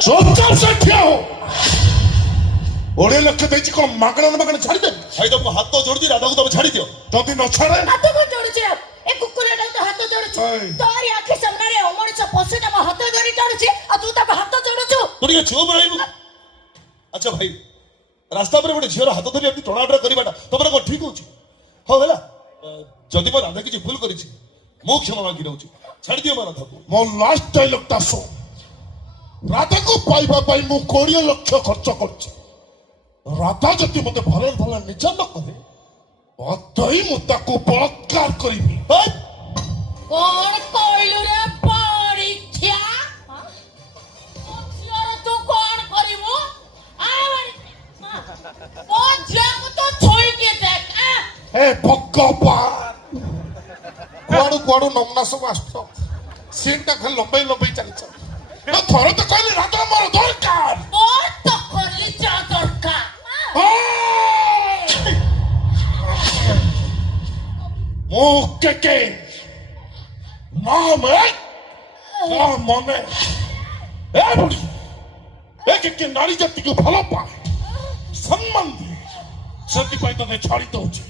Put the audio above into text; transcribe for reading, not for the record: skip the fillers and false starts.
चुपचाप से ठिया हो 20 लक्ष देची कोण मागणा मागणा छाडी दे भाई तुम हाथ तो जोड़ दी राधा को तुम छाड़ी दियो ଯଦି ନ ଛାଡ଼େ ହାତ କଣ ଯୋଡୁଛି ଏ କୁକୁରଟା ତ ହାତ ଯୋଡୁଛି ଏଇ। ତୋରି ଆଖି ସାମ୍ନାରେ ଅମଣିଷ ପଶୁଟା ମୋ ହାତ ଧରି ଯୋଡୁଛି ଆଉ ତୁ ତା ହାତ ଯୋଡୁଛୁ तू टिके छुओ मारिबु अच्छा भाई रास्ता पर गोटे झीर हाथ धरी एमती टणाटरा करवाटा तुम कौन ठीक होची हाँ है जदि मो राधा किसी भूल करी मु क्षमा मांगी रहूँ छाड़ी दियो मो राधा को ମୋ ଲାଷ୍ଟ ଡାଇଲଗଟା ଶୁଣ ରାଧାକୁ ପାଇବା ପାଇଁ ମୁଁ 20 ଲକ୍ଷ ଖର୍ଚ୍ଚ କରୁଛି ରାଧା ଯଦି ମତେ ଭଲ ଭଲ ନିଜ ନ କରେ ଅତଇ ମୁଁ ତାକୁ ବଳାତ୍କାର କରିବି କଣ କହିଲୁ ରେ ପରୀକ୍ଷା ତୁ କଣ କରିବୁ ମୋ ଝିଅକୁ ତ ଛୁଇଁକି ଦେଖ ହେ ଭଗବାନ କୁଆଡୁ କୁଆଡୁ ନମୁନା ସବୁ ଆସୁଛ ସିନ୍ଟା ଖାଲି ଲମ୍ବେଇ ଲମ୍ବେଇ ଚାଲିଛ ଥରେ ତ କହିଲି ରାଧା ମୋର ଦରକାର ମୋର ତ କଲିଜା ଦରକାର ମୁଁ କେକେ ନାମ ମନେ ଏ ବୁଢ଼ୀ ଏ କେକେ ନାରୀ ଜାତିକୁ ଭଲ ପାଏ ସମ୍ମାନ ଦିଏ ସେଥିପାଇଁ ତତେ ଛାଡ଼ି ଦଉଛି